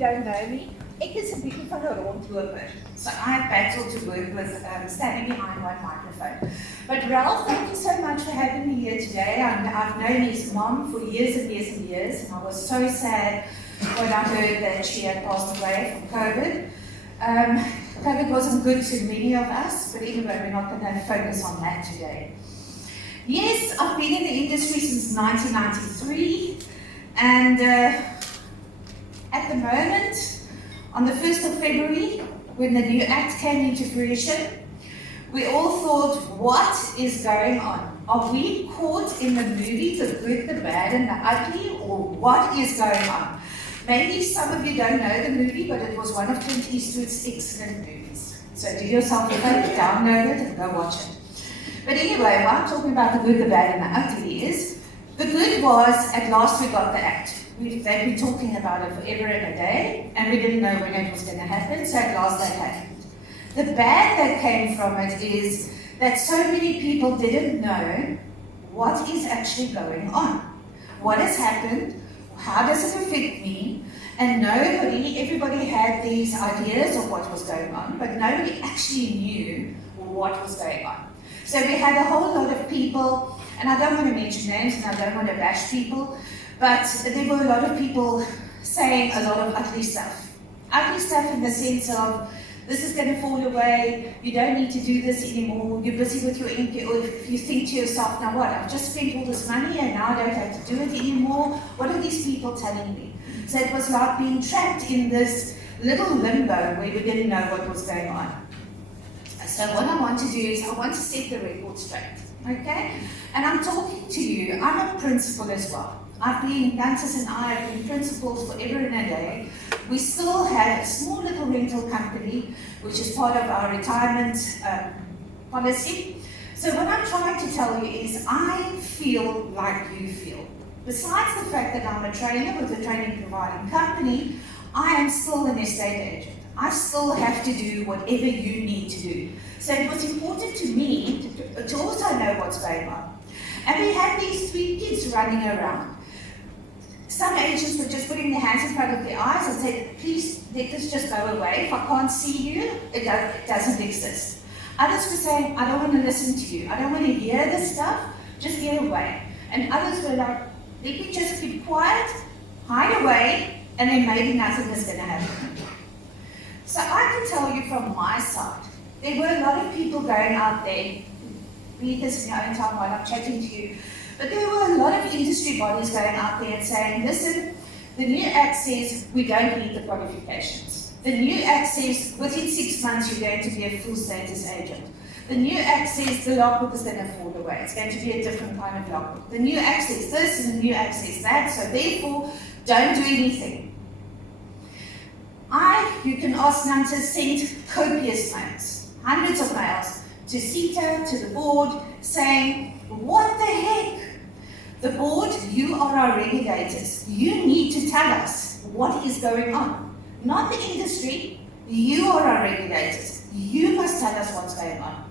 don't know me, ek is 'n bietjie van 'n rondloper. So I battle to work with standing behind one microphone. But Ralph, thank you so much for having me here today. I've known his mom for years and years and years, and I was so sad when I heard that she had passed away from COVID. COVID wasn't good to many of us, but anyway, we're not going to focus on that today. Yes, I've been in the industry since 1993, and at the moment, on the 1st of February, when the new Act came into fruition, we all thought, what is going on? Are we caught in the movie, The Good, the Bad, and the Ugly, or what is going on? Maybe some of you don't know the movie, but it was one of Clint Eastwood's excellent movies. So do yourself a favor, download it and go watch it. But anyway, what I'm talking about The Good, the Bad, and the Ugly is, the good was, at last we got the Act. They've been talking about it forever and a day, and we didn't know when it was going to happen, so at last that happened. The bad that came from it is that so many people didn't know what is actually going on. What has happened? How does it affect me? And everybody had these ideas of what was going on, but nobody actually knew what was going on. So we had a whole lot of people, and I don't want to mention names and I don't want to bash people, but there were a lot of people saying a lot of ugly stuff. Ugly stuff in the sense of, this is going to fall away, you don't need to do this anymore, you're busy with your NPO, or if you think to yourself, now what, I've just spent all this money and now I don't have to do it anymore, what are these people telling me? So it was like being trapped in this little limbo where we didn't know what was going on. So what I want to do is I want to set the record straight, okay? And I'm talking to you, I'm a principal as well. Nancis and I have been principals forever and a day. We still have a small little rental company, which is part of our retirement policy. So what I'm trying to tell you is I feel like you feel. Besides the fact that I'm a trainer with a training providing company, I am still an estate agent. I still have to do whatever you need to do. So it was important to me to also know what's going on. And we had these 3 kids running around. Some agents were just putting their hands in front of their eyes and said, please let this just go away. If I can't see you, it doesn't exist. Others were saying, I don't want to listen to you. I don't want to hear this stuff. Just get away. And others were like, let me just keep quiet, hide away, and then maybe nothing is going to happen. So I can tell you from my side, there were a lot of people going out there, read this in your own time while I'm chatting to you, but there were a lot of industry bodies going out there and saying, listen, the new Act says we don't need the qualifications. The new Act says within 6 months you're going to be a full status agent. The new Act says the logbook is going to fall away. It's going to be a different kind of logbook. The new Act says this and the new Act says that, so therefore don't do anything. You can ask Nantis, sent copious mails, hundreds of mails, to CETA, to the board, saying, what the heck? The board, you are our regulators. You need to tell us what is going on. Not the industry, you are our regulators. You must tell us what's going on.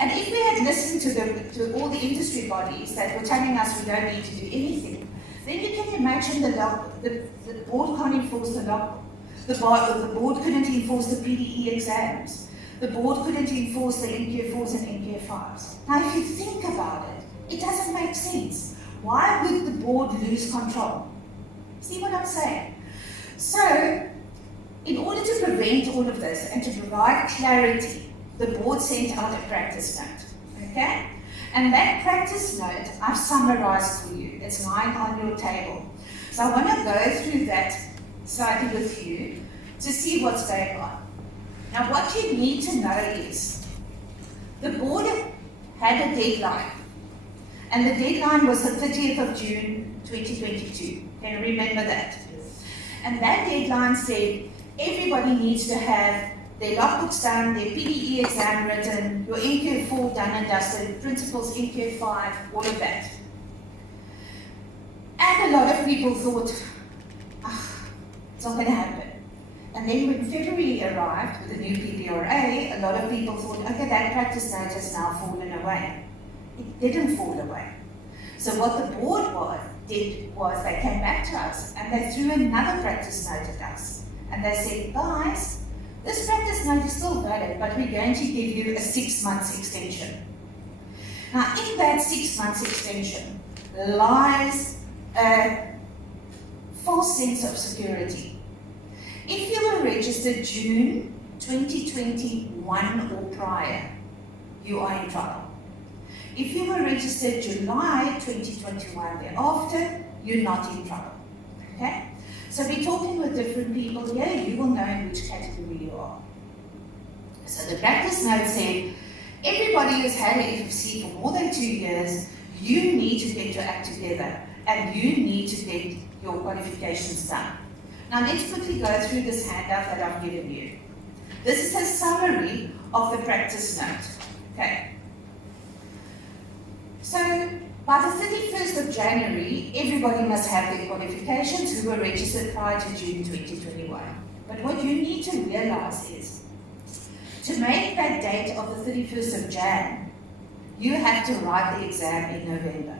And if we had listened to all the industry bodies that were telling us we don't need to do anything, then you can imagine the board can't enforce the logbook. The board couldn't enforce the PDE exams. The board couldn't enforce the NQ4s and NQ5s. Now, if you think about it, it doesn't make sense. Why would the board lose control? See what I'm saying? So, in order to prevent all of this and to provide clarity, the board sent out a practice note, okay? And that practice note, I've summarized for you. It's lying on your table. So I want to go through that slightly with you to see what's going on. Now, what you need to know is the board had a deadline, and the deadline was the 30th of June 2022. Can you remember that? And that deadline said everybody needs to have their logbooks done, their PDE exam written, your NQ4 done and dusted, principals NQ5, all of that. And a lot of people thought, it's not going to happen. And then when February arrived with the new PDRA, a lot of people thought, okay, that practice note has now fallen away. It didn't fall away. So what the board did was they came back to us and they threw another practice note at us. And they said, guys, this practice note is still valid, but we're going to give you a 6 months extension. Now, in that 6 months extension lies a false sense of security. If you were registered June 2021 or prior, you are in trouble. If you were registered July 2021 thereafter, you're not in trouble. Okay? So we're talking with different people here, you will know in which category you are. So the practice note said, everybody who's had an FFC for more than 2 years, you need to get your act together and you need to get your qualifications done. Now let's quickly go through this handout that I've given you. This is a summary of the practice note. Okay. So by the 31st of January, everybody must have their qualifications who were registered prior to June 2021. But what you need to realize is, to make that date of the 31st of Jan, you have to write the exam in November.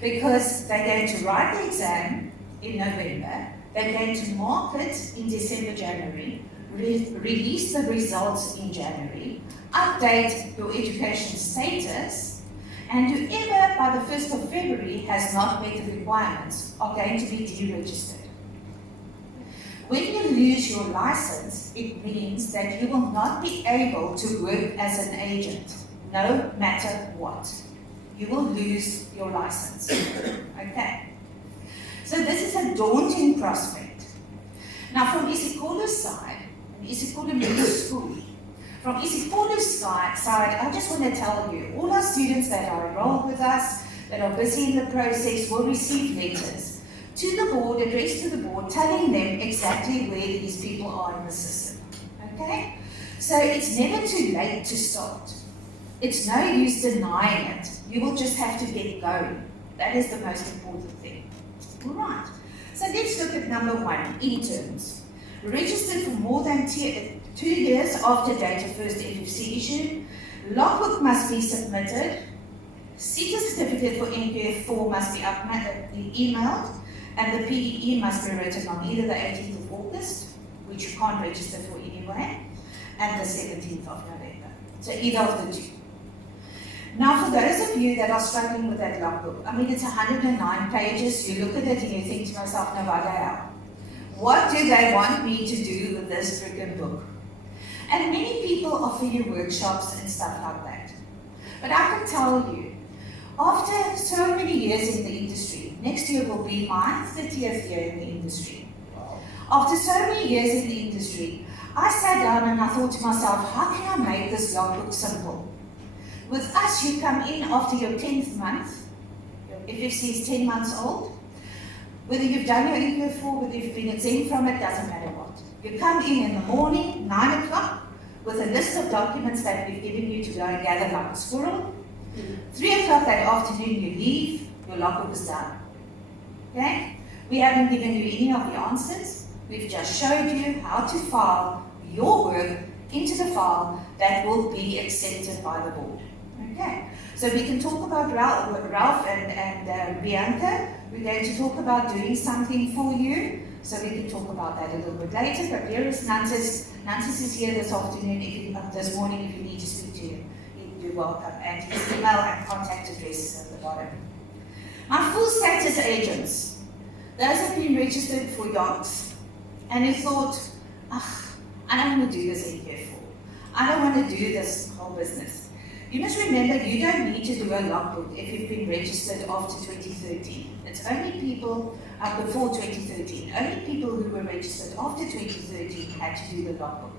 Because they're going to write the exam in November, they're going to mark it in December, January, release the results in January, update your education status, and whoever by the 1st of February has not met the requirements are going to be deregistered. When you lose your license, it means that you will not be able to work as an agent, no matter what. You will lose your license. Okay? So this is a daunting prospect. Now from iSiKolo's side, and iSiKolo means school, from iSiKolo's side, I just want to tell you, all our students that are enrolled with us, that are busy in the process, will receive letters to the board, addressed to the board, telling them exactly where these people are in the system. Okay? So it's never too late to start. It's no use denying it. You will just have to get going. That is the most important thing. All right. So let's look at number 1, interns. Registered for more than 2 years after date of first FFC issue. Logbook must be submitted. CETA certificate for NQF 4 must be emailed. And the PDE must be written on either the 18th of August, which you can't register for anyway, and the 17th of November. So either of the two. Now for those of you that are struggling with that logbook, I mean it's 109 pages, you look at it and you think to yourself, no, what the hell? What do they want me to do with this freaking book? And many people offer you workshops and stuff like that. But I can tell you, after so many years in the industry, next year will be my 30th year in the industry. Wow. After so many years in the industry, I sat down and I thought to myself, how can I make this logbook simple? With us, you come in after your 10th month, your FFC is 10 months old. Whether you've done your NQF 4, whether you've been exempt from it, doesn't matter what. You come in the morning, 9 o'clock, with a list of documents that we've given you to go and gather like a squirrel. 3 o'clock that afternoon you leave, your logbook is done. Okay? We haven't given you any of the answers. We've just showed you how to file your work into the file that will be accepted by the board. Okay? So we can talk about Ralph and Bianca. We're going to talk about doing something for you. So we can talk about that a little bit later. But here is Nantes. Nantes is here this afternoon, this morning, if you need to speak to him. You're welcome. And his email and contact address is at the bottom. Our full status agents. Those have been registered for yonks. And who thought, I don't want to do this NQF 4. I don't want to do this whole business. You must remember, you don't need to do a logbook if you've been registered after 2013. It's only people before 2013. Only people who were registered after 2013 had to do the logbook.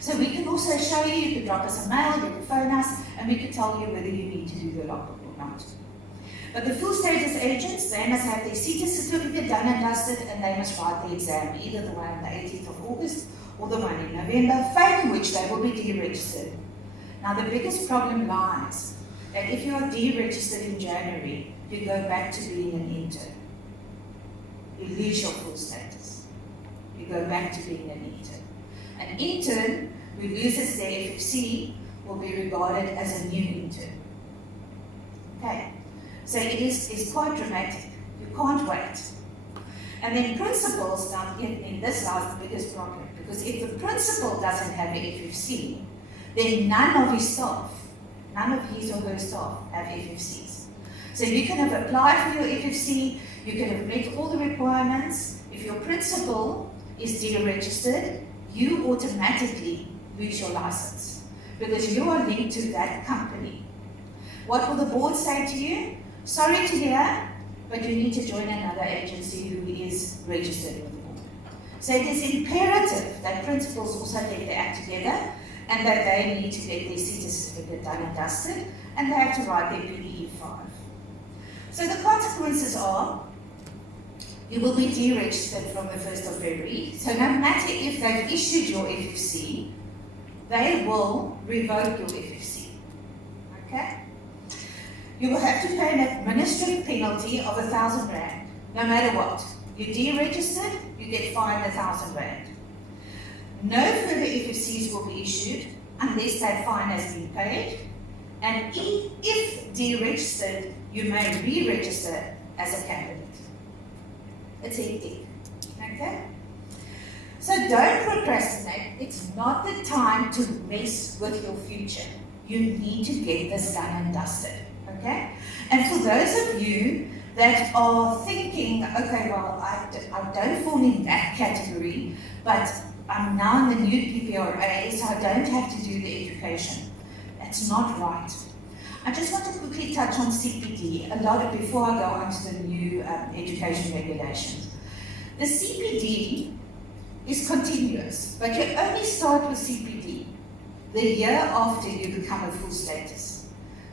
So we can also show you, you can drop us a mail, you can phone us, and we can tell you whether you need to do the logbook or not. But the full status agents, they must have their CETA certificate done and dusted, and they must write the exam, either the one on the 18th of August or the one in November, failing which they will be deregistered. Now the biggest problem lies that if you are deregistered in January, you go back to being an intern. You lose your full status. You go back to being an intern. An intern who loses their FFC will be regarded as a new intern. Okay, so it's quite dramatic. You can't wait. And then principals, now in this lies the biggest problem, because if the principal doesn't have an FFC, then none of his staff, none of his or her staff have FFCs. So you can have applied for your FFC, you can have met all the requirements. If your principal is deregistered, you automatically lose your license because you are linked to that company. What will the board say to you? Sorry to hear, but you need to join another agency who is registered with the board. So it is imperative that principals also get their act together and that they need to get their CETA certificate done and dusted, and they have to write their PDE-5. So the consequences are, you will be deregistered from the 1st of February. So no matter if they've issued your FFC, they will revoke your FFC. Okay? You will have to pay an administrative penalty of R1,000, no matter what. You're deregistered, you get fined R1,000. No further FFCs will be issued unless that fine has been paid. And if deregistered, you may re-register as a candidate. It's hectic. Okay? So don't procrastinate. It's not the time to mess with your future. You need to get this done and dusted. Okay? And for those of you that are thinking, okay, well, I don't fall in that category, but I'm now in the new PPRA, so I don't have to do the education. That's not right. I just want to quickly touch on CPD before I go on to the new education regulations. The CPD is continuous, but you only start with CPD the year after you become a full status.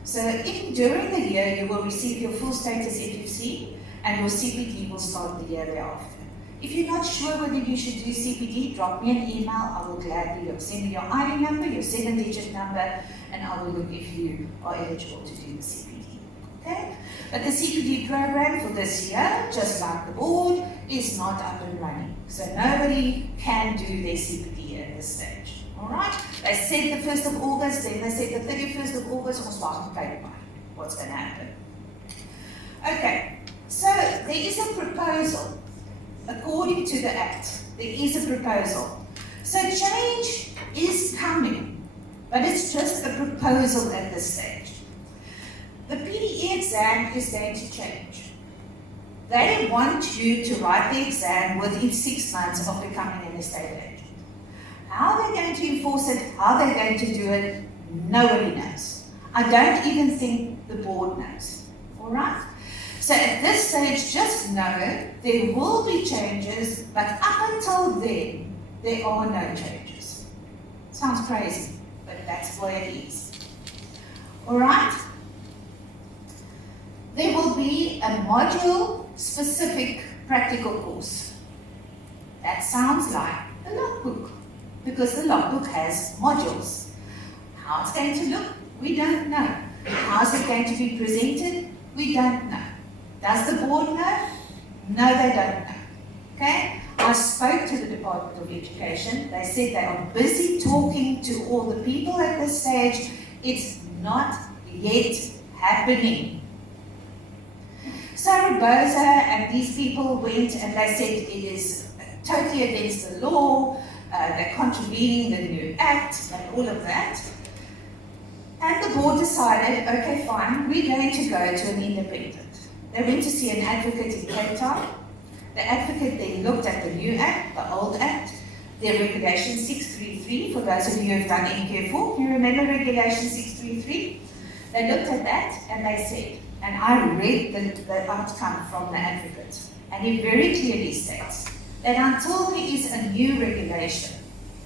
So during the year, you will receive your full status FFC, and your CPD will start the year thereafter. If you're not sure whether you should do CPD, drop me an email. I will gladly send me your ID number, your 7-digit number, and I will look if you are eligible to do the CPD. Okay? But the CPD program for this year, just like the board, is not up and running. So nobody can do their CPD at this stage. Alright? They said the 1st of August, then they said the 31st of August, ons wacht kyk maar what's going to happen. Okay, so there is a proposal. According to the Act, there is a proposal. So change is coming, but it's just a proposal at this stage. The PDE exam is going to change. They want you to write the exam within 6 months of becoming an estate agent. How they're going to enforce it, how they're going to do it, nobody knows. I don't even think the board knows. All right? So at this stage, just know there will be changes, but up until then, there are no changes. Sounds crazy, but that's where it is. All right? There will be a module-specific practical course. That sounds like a logbook, because the logbook has modules. How it's going to look, we don't know. How is it going to be presented, we don't know. Does the board know? No, they don't know. Okay? I spoke to the Department of Education. They said they are busy talking to all the people at this stage. It's not yet happening. So Roboza and these people went and they said it is totally against the law, they're contravening the new act and all of that. And the board decided, okay, fine, we're going to go to an independent. They went to see an advocate in Cape Town. The advocate then looked at the new act, the old act, their regulation 633, for those of you who have done NK 4, you remember regulation 633? They looked at that and they said, and I read the outcome from the advocate, and he very clearly states that until there is a new regulation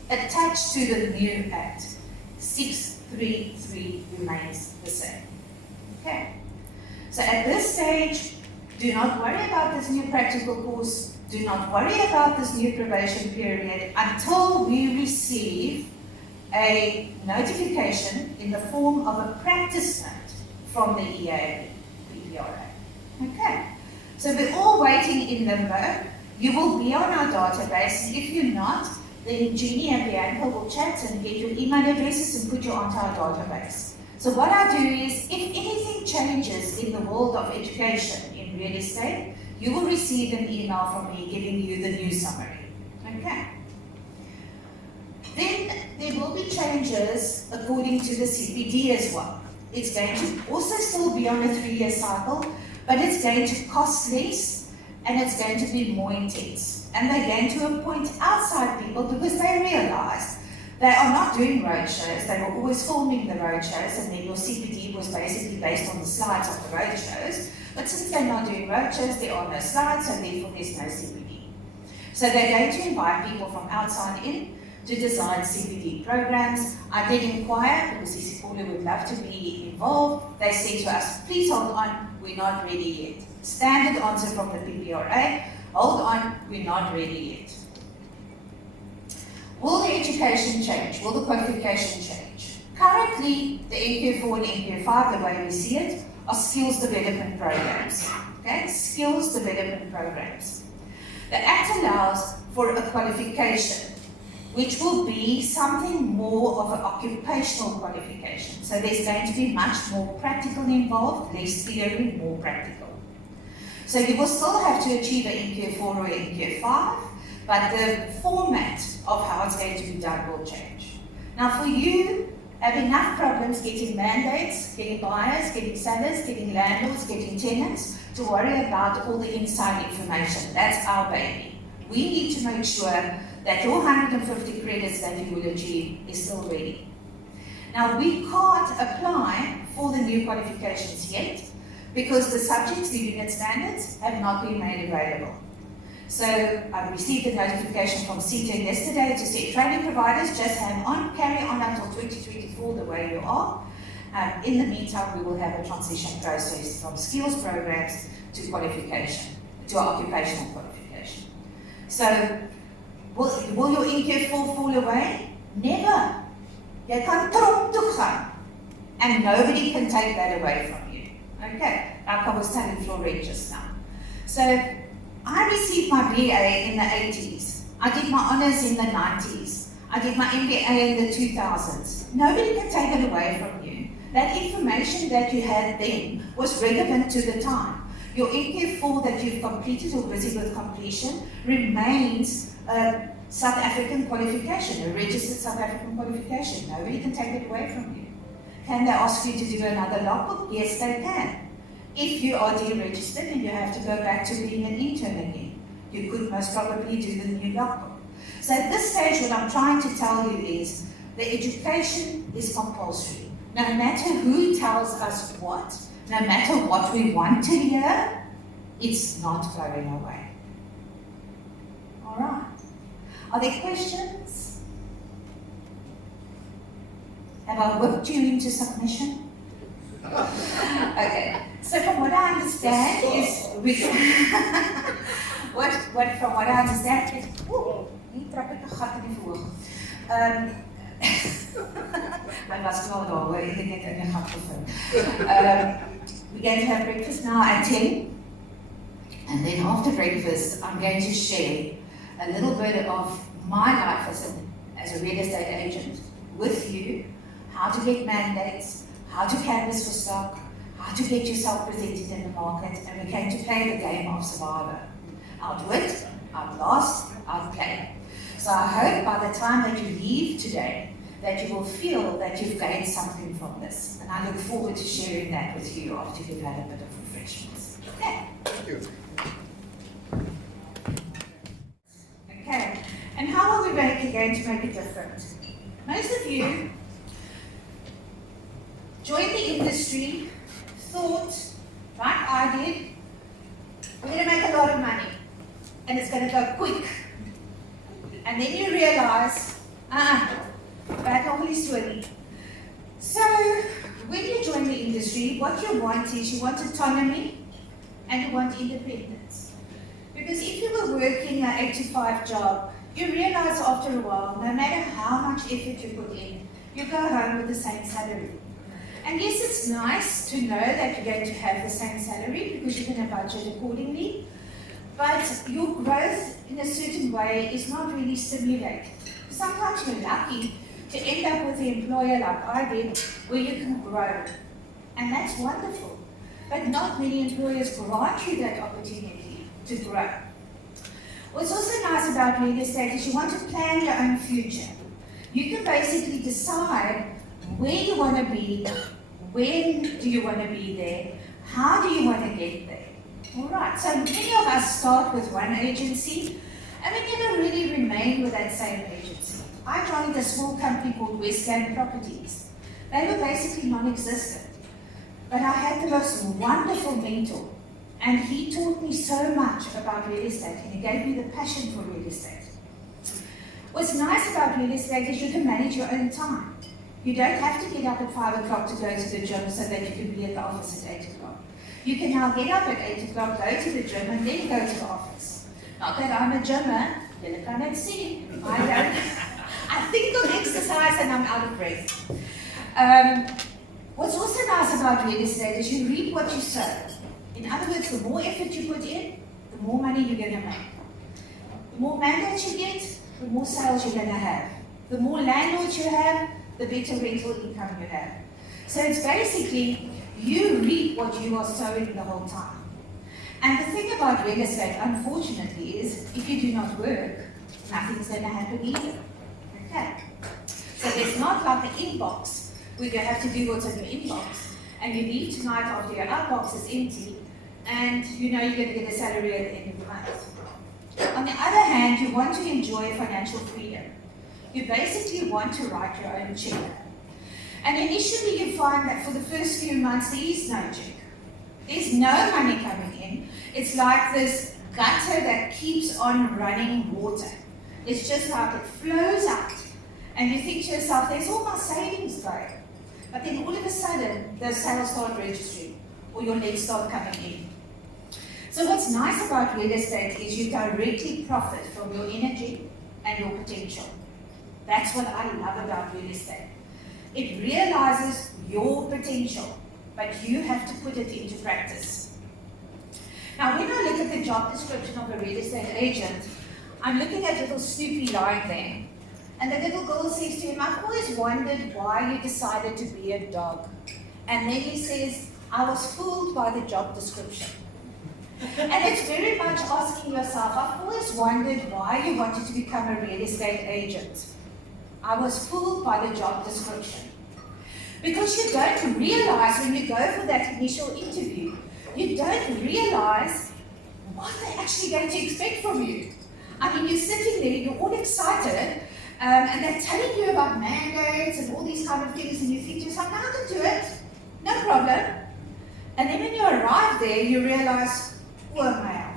attached to the new act, 633 remains the same. Okay? So at this stage, do not worry about this new practical course, do not worry about this new probation period until we receive a notification in the form of a practice note from the EA PPRA. Okay, so we're all waiting in limbo. You will be on our database, and if you're not, then Jeannie and Bianca will chat and get your email addresses and put you onto our database. So what I do is, if anything changes in the world of education in real estate, you will receive an email from me giving you the new summary. Okay. Then there will be changes according to the CPD as well. It's going to also still be on a 3-year cycle, but it's going to cost less and it's going to be more intense. And they're going to appoint outside people because they realize they are not doing roadshows. They were always filming the roadshows, and then your CPD was basically based on the slides of the roadshows. But since they're not doing roadshows, there are no slides, so therefore there's no CPD. So they're going to invite people from outside in to design CPD programs. I did inquire because iSiKolo would love to be involved. They said to us, please hold on, we're not ready yet. Standard answer from the PPRA, hold on, we're not ready yet. Will the education change? Will the qualification change? Currently, the NQ4 and NQ5, the way we see it, are skills development programs. Okay, skills development programs. The Act allows for a qualification, which will be something more of an occupational qualification. So there's going to be much more practical involved, less theory, more practical. So you will still have to achieve an NQ4 or NQ5, but the format of how it's going to be done will change. Now for you, have enough problems getting mandates, getting buyers, getting sellers, getting landlords, getting tenants, to worry about all the inside information. That's our baby. We need to make sure that your 150 credits that you will achieve is still ready. Now we can't apply for the new qualifications yet because the subjects, the unit standards, have not been made available. So I received a notification from CTEC yesterday to say training providers just hang on, carry on until 2024 the way you are. In the meantime, we will have a transition process from skills programs to qualification, to occupational qualification. So will your NQ4 fall away? Never. Jy kan tronk toe gaan and nobody can take that away from you. Okay, like I was telling Florette just now. So I received my BA in the 80s. I did my honours in the 90s. I did my MBA in the 2000s. Nobody can take it away from you. That information that you had then was relevant to the time. Your NQ4 that you've completed or busy with completion remains a South African qualification, a registered South African qualification. Nobody can take it away from you. Can they ask you to do another logbook? Yes, they can. If you are deregistered and you have to go back to being an intern again, you could most probably do the new logbook. So at this stage, what I'm trying to tell you is the education is compulsory. No matter who tells us what, no matter what we want to hear, it's not going away. All right. Are there questions? Have I whipped you into submission? Okay. So from what I understand is from what I understand is nie trap ek 'n gat in die verhoog. I was klaar daar hoor, ek het net in die gat gevind. We're going to have breakfast now at 10, and then after breakfast I'm going to share a little bit of my life as a real estate agent with you, how to get mandates, how to canvass for stock, how to get yourself presented in the market, and we're going to play the game of survivor. Outwit, outlast, outplay. So I hope by the time that you leave today, that you will feel that you've gained something from this. And I look forward to sharing that with you after you've had a bit of refreshments. Okay. Thank you. Okay. And how are we going to make it different? Most of you joined the industry, thought, like I did, we're going to make a lot of money and it's going to go quick. And then you realize, that normally story. So when you join the industry, what you want is you want autonomy and you want independence. Because if you were working an 8 to 5 job, you realize after a while, no matter how much effort you put in, you go home with the same salary. And yes, it's nice to know that you're going to have the same salary because you're going to budget accordingly, but your growth in a certain way is not really stimulated. Sometimes you're lucky to end up with an employer like I did, where you can grow. And that's wonderful. But not many employers grant you that opportunity. to grow. What's also nice about real estate is you want to plan your own future. You can basically decide where you want to be, when do you want to be there, how do you want to get there. All right, so many of us start with one agency and we never really remain with that same agency. I joined a small company called Westland Properties. They were basically non-existent, but I had the most wonderful mentor, and he taught me so much about real estate, and he gave me the passion for real estate. What's nice about real estate is you can manage your own time. You don't have to get up at 5 o'clock to go to the gym so that you can be at the office at 8 o'clock. You can now get up at 8 o'clock, go to the gym, and then go to the office. Not that I'm a gymmer, you can't see. I don't. I think of exercise and I'm out of breath. What's also nice about real estate is you reap what you sow. In other words, the more effort you put in, the more money you're going to make. The more mandates you get, the more sales you're going to have. The more landlords you have, the better rental income you have. So it's basically, you reap what you are sowing the whole time. And the thing about real estate, unfortunately, is if you do not work, nothing's going to happen either. Okay? So there's not like an inbox where you have to do what's on your inbox, and you leave tonight after your outbox is empty, and you know you're going to get a salary at the end of the month. On the other hand, you want to enjoy financial freedom. You basically want to write your own check. And initially you find that for the first few months there is no check. There's no money coming in. It's like this gutter that keeps on running water. It's just like it flows out. And you think to yourself, there's all my savings going. But then all of a sudden, those sales start registering, or your leads start coming in. So what's nice about real estate is you directly profit from your energy and your potential. That's what I love about real estate. It realizes your potential, but you have to put it into practice. Now, when I look at the job description of a real estate agent, I'm looking at little Snoopy lying there. And the little girl says to him, I've always wondered why you decided to be a dog. And then he says, I was fooled by the job description. And it's very much asking yourself, I've always wondered why you wanted to become a real estate agent. I was fooled by the job description. Because you don't realize when you go for that initial interview, you don't realize what they're actually going to expect from you. I mean, you're sitting there, you're all excited, and they're telling you about mandates and all these kind of things, and you think to yourself, no, I can do it, no problem. And then when you arrive there, you realize, oh my,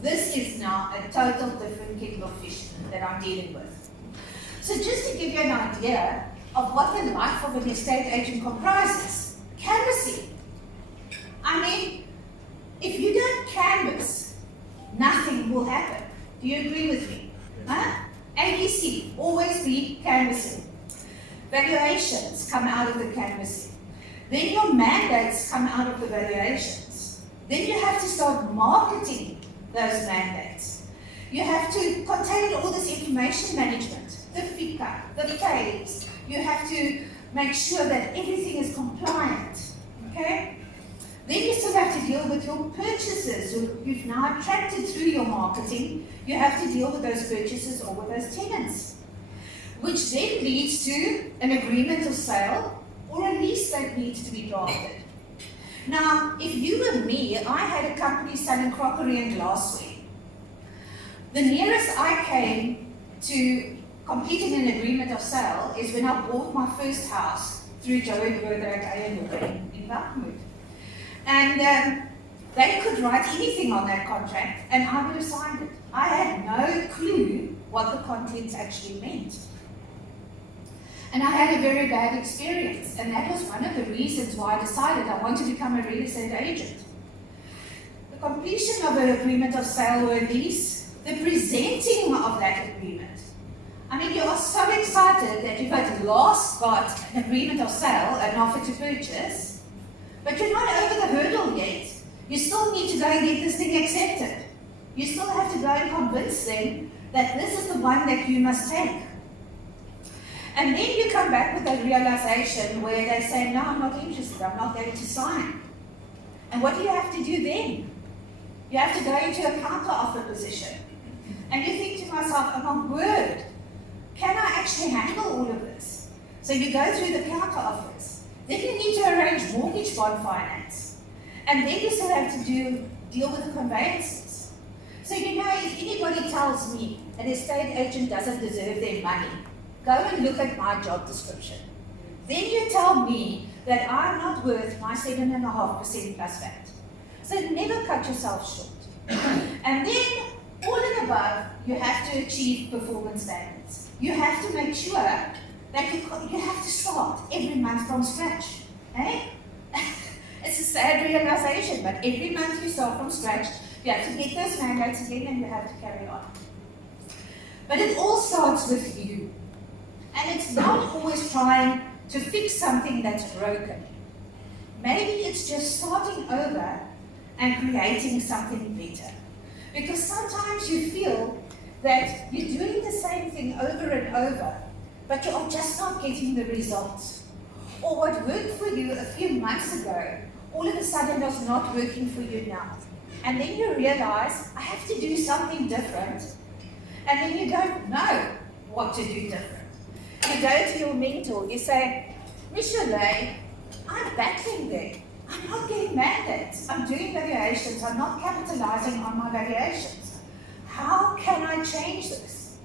this is now a total different kettle of fish that I'm dealing with. So just to give you an idea of what the life of an estate agent comprises, canvassing. I mean, if you don't canvass, nothing will happen. Do you agree with me? Huh? ABC, always be canvassing. Valuations come out of the canvassing. Then your mandates come out of the valuations. Then you have to start marketing those mandates. You have to contain all this information management, the FICA, the FAIDs. You have to make sure that everything is compliant, okay? Then you still have to deal with your purchases you've now attracted through your marketing. You have to deal with those purchases or with those tenants, which then leads to an agreement of sale or a lease that needs to be drafted. Now, if you were me, I had a company selling crockery and glassware. The nearest I came to completing an agreement of sale is when I bought my first house through Joey Burger at Eienhoven in Buckwood. And they could write anything on that contract and I would have signed it. I had no clue what the contents actually meant. And I had a very bad experience, and that was one of the reasons why I decided I want to become a real estate agent. The completion of an agreement of sale or lease, the presenting of that agreement. I mean, you are so excited that you've at last got an agreement of sale, an offer to purchase, but you're not over the hurdle yet. You still need to go and get this thing accepted. You still have to go and convince them that this is the one that you must take. And then you come back with a realization where they say, no, I'm not interested, I'm not going to sign. And what do you have to do then? You have to go into a counter offer position. And you think to myself, oh my word, can I actually handle all of this? So you go through the counter offers. Then you need to arrange mortgage bond finance. And then you still have to deal with the conveyances. So you know, if anybody tells me an estate agent doesn't deserve their money, go and look at my job description. Then you tell me that I'm not worth my 7.5% plus VAT. So never cut yourself short. And then, all and above, you have to achieve performance standards. You have to make sure that you have to start every month from scratch. Eh? It's a sad realization, but every month you start from scratch, you have to get those mandates again and you have to carry on. But it all starts with you. And it's not always trying to fix something that's broken. Maybe it's just starting over and creating something better. Because sometimes you feel that you're doing the same thing over and over, but you are just not getting the results. Or what worked for you a few months ago, all of a sudden is not working for you now. And then you realize, I have to do something different. And then you don't know what to do different. You go to your mentor, you say, Miss Chalet, I'm battling there. I'm not getting mandates. I'm doing variations. I'm not capitalizing on my variations. How can I change this?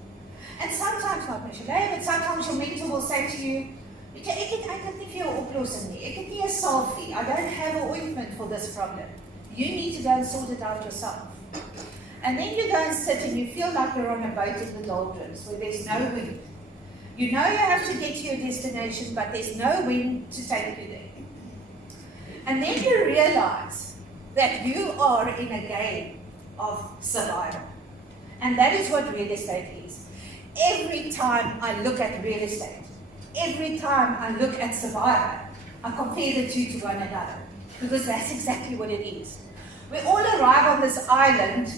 And sometimes, not Miss Chalet, but sometimes your mentor will say to you, ek het eintlik nie vir jou oplossing nie. Ek het nie 'n salfie. I don't have an ointment for this problem. You need to go and sort it out yourself. And then you go and sit and you feel like you're on a boat in the doldrums where there's no wind. You know you have to get to your destination, but there's no wind to take you there. And then you realize that you are in a game of survival. And that is what real estate is. Every time I look at real estate, every time I look at survival, I compare the two to one another. Because that's exactly what it is. We all arrive on this island,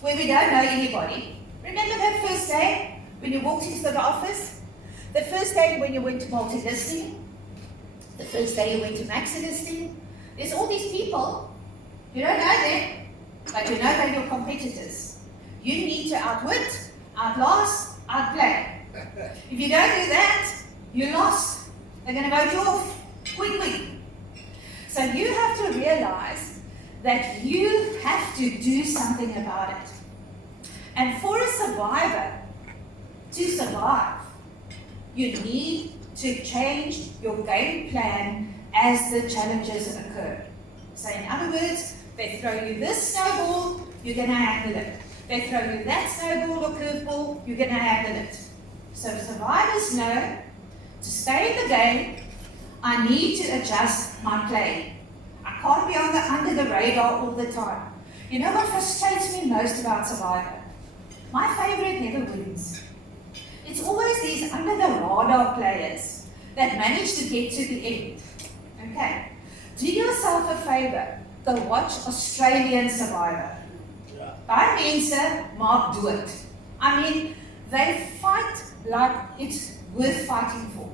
where we don't know anybody. Remember that first day when you walked into the office? The first day when you went to multi-listing? The first day you went to maxi-listing? There's all these people. You don't know them, but you know they're your competitors. You need to outwit, outlast, outplay. If you don't do that, you lost. They're going to vote you off. Quick. So you have to realize that you have to do something about it. And for a survivor to survive, you need to change your game plan as the challenges occur. So in other words, they throw you this snowball, you're going to handle it. They throw you that snowball or curveball, you're going to handle it. So survivors know to stay in the game, I need to adjust my play. I can't be under the radar all the time. You know what frustrates me most about Survivor? My favorite never wins. It's always these under the radar players that manage to get to the end. Okay, do yourself a favor, go watch Australian Survivor. By mense, Mark do it. I mean, they fight like it's worth fighting for.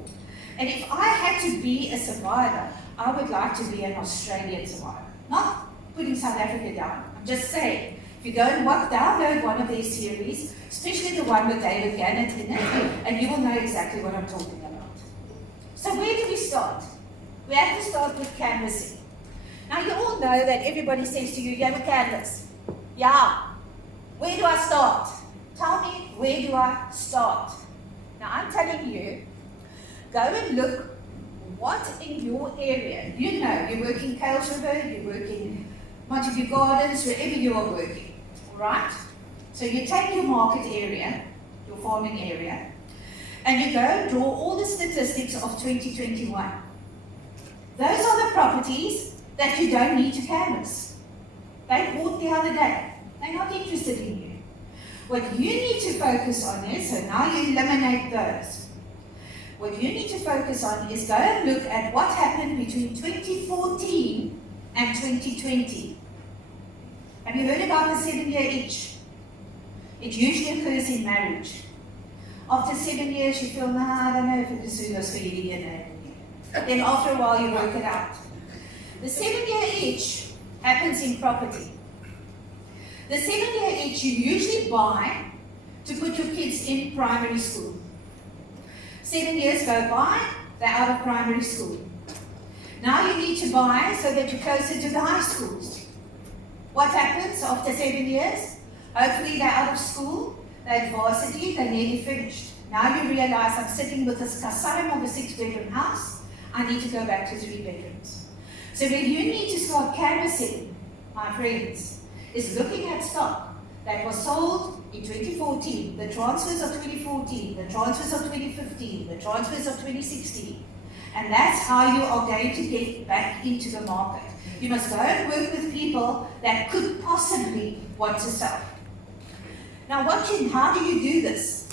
And if I had to be a survivor, I would like to be an Australian survivor. Not putting South Africa down. I'm just saying, if you go and download one of these series, especially the one with David Gannett in it, and you will know exactly what I'm talking about. So where do we start? We have to start with canvassing. Now you all know that everybody says to you, you have a canvas. Yeah. Where do I start? Tell me, where do I start? Now I'm telling you, go and look what in your area. You know, you work in Kales River, you work in Montague Gardens, wherever you are working, all right? So you take your market area, your farming area, and you go and draw all the statistics of 2021. Those are the properties that you don't need to canvass. They bought the other day. They're not interested in you. What you need to focus on is, so now you eliminate those. What you need to focus on is go and look at what happened between 2014 and 2020. Have you heard about the 7-year itch? It usually occurs in marriage. After 7 years, you feel, I don't know if it is serious for you. Then after a while, you work it out. The 7-year itch happens in property. The 7-year itch you usually buy to put your kids in primary school. 7 years go by, they're out of primary school. Now you need to buy so that you're closer to the high schools. What happens after 7 years? Hopefully they're out of school, they're at varsity, they're nearly finished. Now you realize I'm sitting with this kasarim of a 6-bedroom house, I need to go back to 3 bedrooms. So when you need to start canvassing, my friends, is looking at stock that was sold in 2014, the transfers of 2014, the transfers of 2015, the transfers of 2016. And that's how you are going to get back into the market. You must go and work with people that could possibly want to sell. Now how do you do this?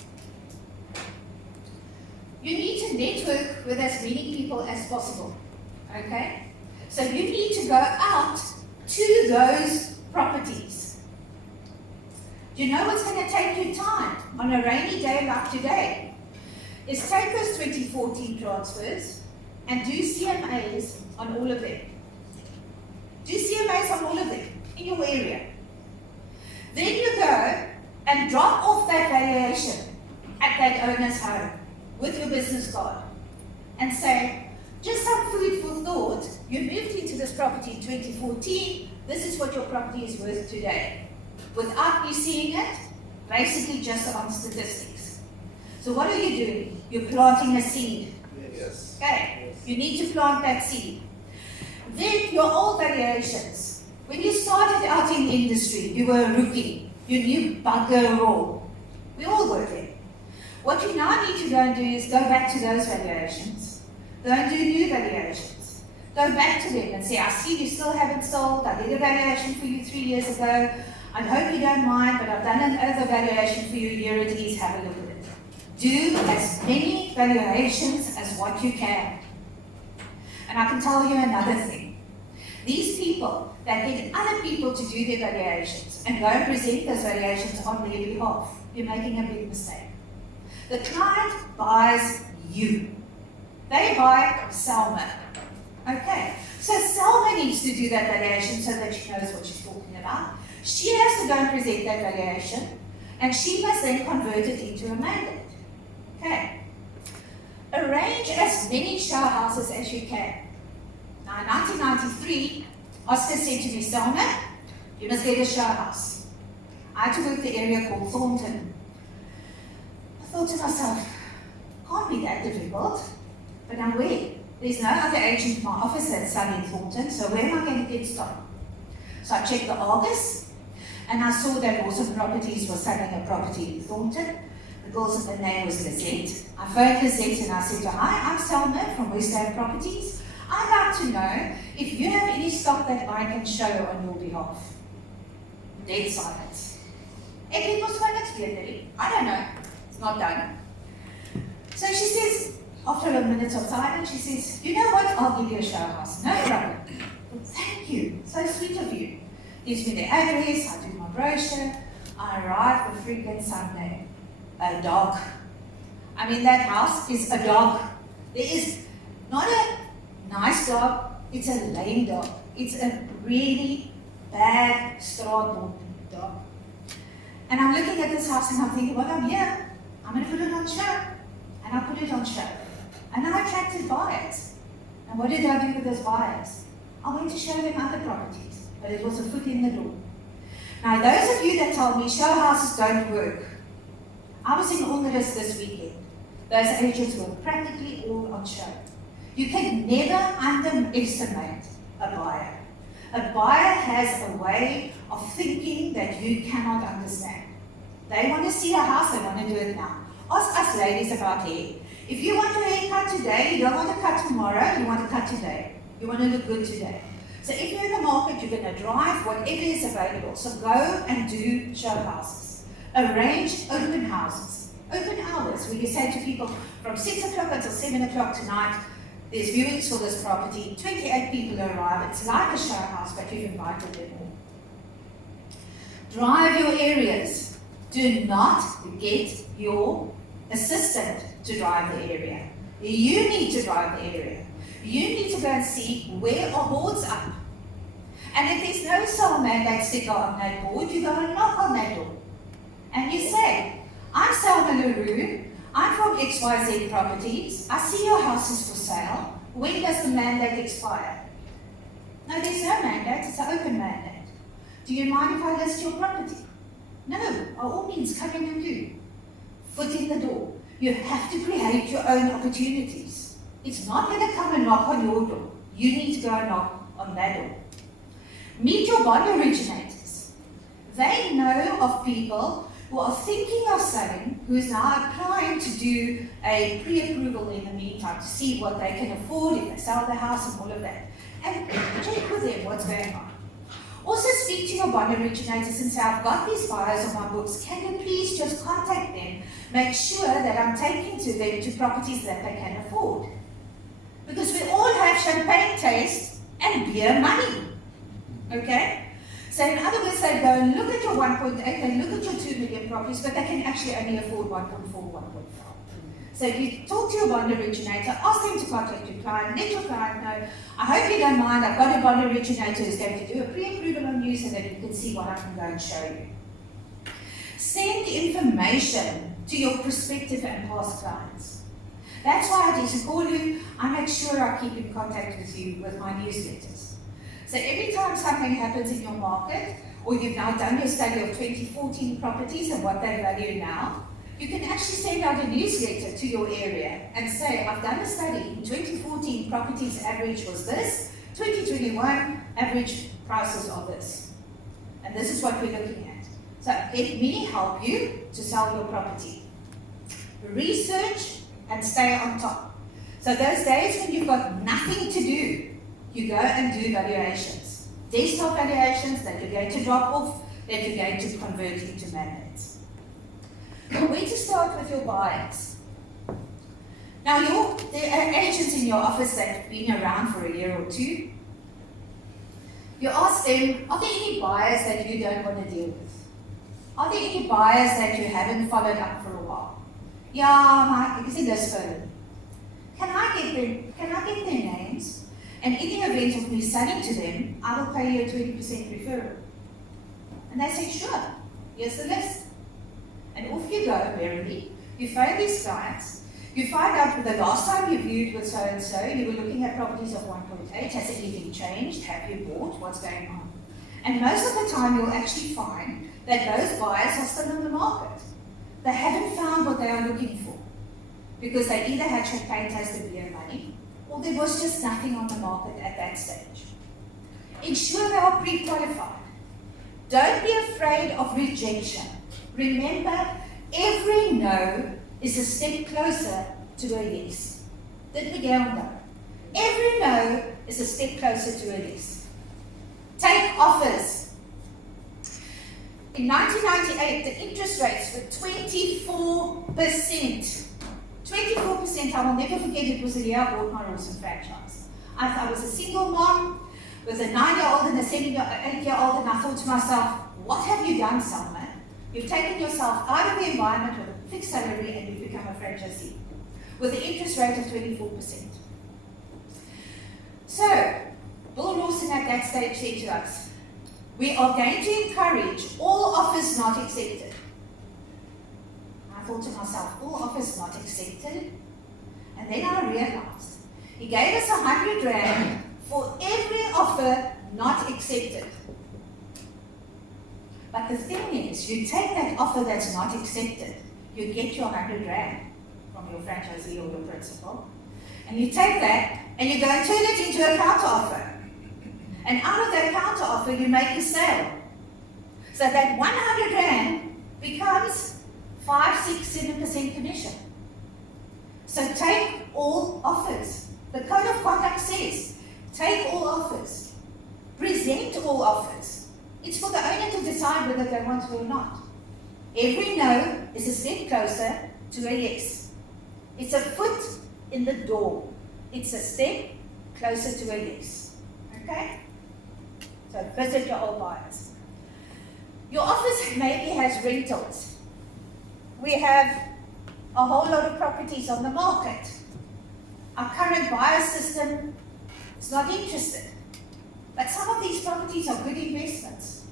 You need to network with as many people as possible, okay? So you need to go out to those properties. Do you know what's going to take you time on a rainy day like today? Is take those 2014 transfers and do CMAs on all of them. Do CMAs on all of them in your area. Then you go and drop off that valuation at that owner's home with your business card and say, just some food for thought, you moved into this property in 2014, this is what your property is worth today. Without me seeing it, basically just on statistics. So what are you doing? You're planting a seed. Yes. Okay, yes. You need to plant that seed. Then your old valuations. When you started out in the industry, you were a rookie. You knew bugger all. We all were there. What you now need to go and do is go back to those valuations. Go and do new valuations. Go back to them and say, I see you still haven't sold. I did a valuation for you 3 years ago. I hope you don't mind, but I've done another valuation for you. Here it is. Have a look at it. Do as many valuations as what you can. And I can tell you another thing. These people that get other people to do their valuations and go and present those valuations on their behalf, you're making a big mistake. The client buys you. They buy Salma. Okay, so Salma needs to do that valuation so that she knows what she's talking about. She has to go and present that valuation, and she must then convert it into a mandate. Okay. Arrange as many show houses as you can. Now, in 1993, Oscar said to me, Salma, you must get a show house. I had to work the area called Thornton. I thought to myself, can't be that difficult, but I'm where? There's no other agent in my office that's selling Thornton, so where am I going to get stock? So I checked the Argus, and I saw that Awesome Properties was selling a property in Thornton. The girl's name was Lizette. I phoned Lizette and I said to her, hi, I'm Salma from West End Properties. I'd like to know if you have any stock that I can show on your behalf. Dead silence. Ek het mos van niks weet, I don't know. It's not done. So she says, after a minute of silence, she says, you know what, I'll give you a show house. No problem. Well, thank you. So sweet of you. Gives me the address, I do my brochure. I arrive the freaking Sunday. A dog. I mean, that house is a dog. There is not a nice dog, it's a lame dog. It's a really bad straw dog. And I'm looking at this house and I'm thinking, well, I'm here. I'm going to put it on show. And I put it on show. And I attracted buyers. And what did I do with those buyers? I went to show them other properties, but it was a foot in the door. Now, those of you that told me show houses don't work, I was in Honduras this weekend. Those agents were practically all on show. You can never underestimate a buyer. A buyer has a way of thinking that you cannot understand. They want to see a house, they want to do it now. Ask us ladies about hair. If you want your hair cut today, you don't want to cut tomorrow, you want to cut today. You want to look good today. So if you're in the market, you're going to drive whatever is available. So go and do show houses. Arrange open houses, open hours, where you say to people from 6 o'clock until 7 o'clock tonight, there's viewings for this property, 28 people arrive, it's like a show house, but you've invited them all. Drive your areas. Do not get your assistant to drive the area. You need to drive the area. You need to go and see where are boards up. And if there's no sale mandate sticker on that board, you go and knock on that door. And you say, I'm Salma le Roux, I'm from XYZ Properties, I see your house is for sale. When does the mandate expire? No, there's no mandate, it's an open mandate. Do you mind if I list your property? No, by all means, come in and do. Foot in the door. You have to create your own opportunities. It's not going to come and knock on your door. You need to go and knock on that door. Meet your bond originators. They know of people who are thinking of selling, who is now applying to do a pre-approval in the meantime to see what they can afford if they sell the house and all of that. And check with them what's going on. Also speak to your bond originators and say, I've got these buyers on my books, can you please just contact them, make sure that I'm taking to them to properties that they can afford. Because we all have champagne taste and beer money, okay? So in other words, they go and look at your 1.8, they look at your 2 million properties, but they can actually only afford 1.4, 1.5. So if you talk to your bond originator, ask them to contact your client, let your client know, I hope you don't mind, I've got a bond originator who's going to do a pre-approval on you so that you can see what I can go and show you. Send information to your prospective and past clients. That's why at iSiKolo, I make sure I keep in contact with you with my newsletters. So every time something happens in your market, or you've now done your study of 2014 properties and what they value now, you can actually send out a newsletter to your area and say, I've done a study. In 2014, properties average was this. 2021, average prices are this. And this is what we're looking at. So let me help you to sell your property. Research and stay on top. So those days when you've got nothing to do, you go and do valuations. Desktop valuations that you're going to drop off, that you're going to convert into mandates. Where to start with your buyers? Now, there are agents in your office that have been around for a year or two. You ask them, are there any buyers that you don't want to deal with? Are there any buyers that you haven't followed up for a while? Yeah, ek is nie lus vir hulle. Can I get their names? And in the event of me selling to them, I will pay you a 20% referral. And they say, sure, here's the list. And off you go, merrily. You phone these clients. You find out the last time you viewed with so-and-so, you were looking at properties of 1.8. Has anything changed? Have you bought? What's going on? And most of the time, you'll actually find that those buyers are still in the market. They haven't found what they are looking for because they either had champagne taste and beer money, or there was just nothing on the market at that stage. Ensure they are pre-qualified. Don't be afraid of rejection. Remember, every no is a step closer to a yes. Dit moet jy onthou. Every no is a step closer to a yes. Take offers. In 1998, the interest rates were 24%. 24%, I will never forget, it was the year I bought my Rawson franchise. I was a single mom with a 9-year-old and a 8-year-old, and I thought to myself, what have you done, Salma? You've taken yourself out of the environment with a fixed salary and you've become a franchisee with an interest rate of 24%. So, Bill Rawson at that stage said to us, we are going to encourage all offers not accepted. I thought to myself, all offers not accepted? And then I realized, he gave us 100 Rand for every offer not accepted. But the thing is, you take that offer that's not accepted, you get your 100 Rand from your franchisee or your principal, and you take that and you go and turn it into a counter offer. And out of that counter offer, you make a sale. So that 100 Rand becomes 5, 6, 7% commission. So take all offers. The code of conduct says, take all offers. Present all offers. It's for the owner to decide whether they want to or not. Every no is a step closer to a yes. It's a foot in the door. It's a step closer to a yes. Okay? So visit your old buyers. Your office maybe has rentals. We have a whole lot of properties on the market. Our current buyer system is not interested. But some of these properties are good investments.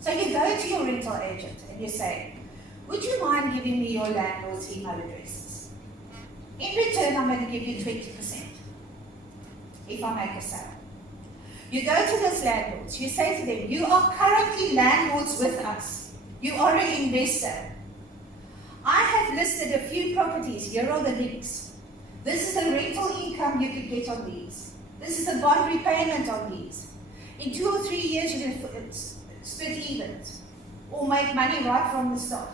So you go to your rental agent and you say, would you mind giving me your landlord's email addresses? In return, I'm going to give you 20% if I make a sale. You go to those landlords, you say to them, you are currently landlords with us. You are an investor. I have listed a few properties, here are the links. This is the rental income you could get on these. This is the bond repayment on these. In 2 or 3 years, you can split even or make money right from the start.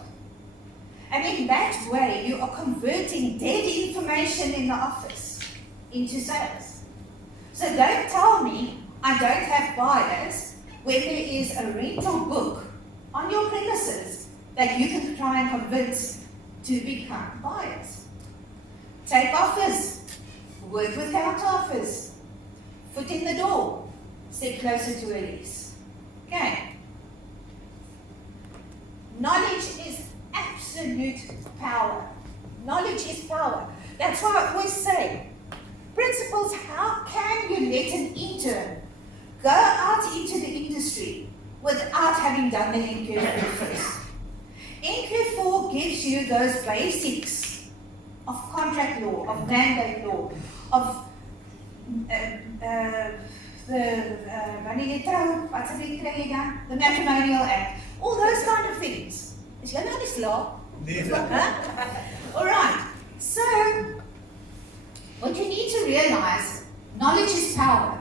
And in that way, you are converting dead information in the office into sales. So don't tell me I don't have buyers when there is a rental book on your premises that you can try and convince to become buyers. Take offers, work with counter offers, foot in the door, step closer to a lease. Okay. Knowledge is absolute power. Knowledge is power. That's why I always say, principals, how can you let an intern go out into the industry without having done the NQ4 first? NQ4 gives you those basics of contract law, of mandate law, of the Matrimonial Act, all those kind of things. Is jy nou nie slaap? All right. So, what you need to realize, knowledge is power.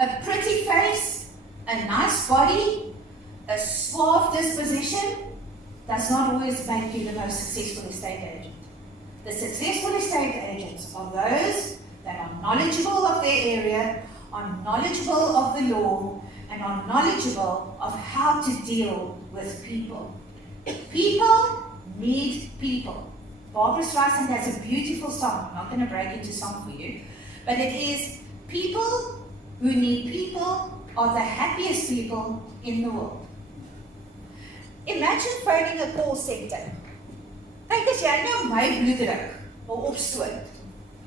A pretty face, a nice body, a suave disposition does not always make you the most successful estate agent. The successful estate agents are those that are knowledgeable of their area, are knowledgeable of the law, and are knowledgeable of how to deal with people. People need people. Barbara Streisand has a beautiful song. I'm not going to break into song for you, but it is people who need people are the happiest people in the world. Imagine phoning a call center. Kyk as jy nou my bloeddruk wil opstoot,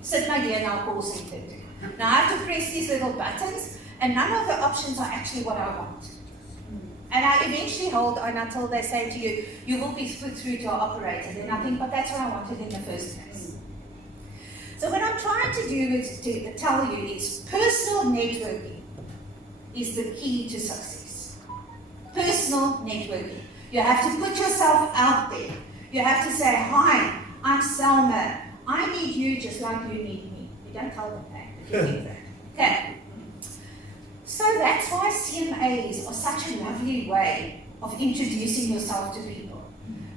sit my deur na 'n call center toe. Now I have to press these little buttons, and none of the options are actually what I want. And I eventually hold on until they say to you, you will be put through to our operator. Then I think, but that's what I wanted in the first place. So what I'm trying to do is to tell you is personal networking is the key to success. Personal networking. You have to put yourself out there. You have to say, hi, I'm Salma. I need you just like you need me. You don't tell them that, but you think that. Okay. So that's why CMAs are such a lovely way of introducing yourself to people.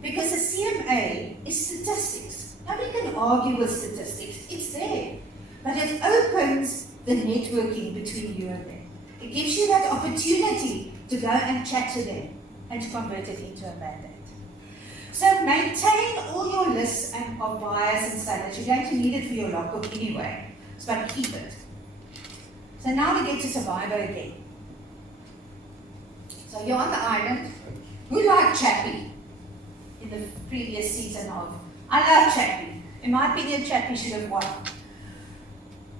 Because a CMA is statistics. Nobody can argue with statistics. It's there. But it opens the networking between you and them. It gives you that opportunity to go and chat to them and to convert it into a mandate. So maintain all your lists of buyers and sellers. You're going to need it for your logbook anyway, but keep it. So now we get to Survivor again. So you're on the island. Who liked Chappie in the previous season of? I love Chappie. In my opinion, Chappie should have won.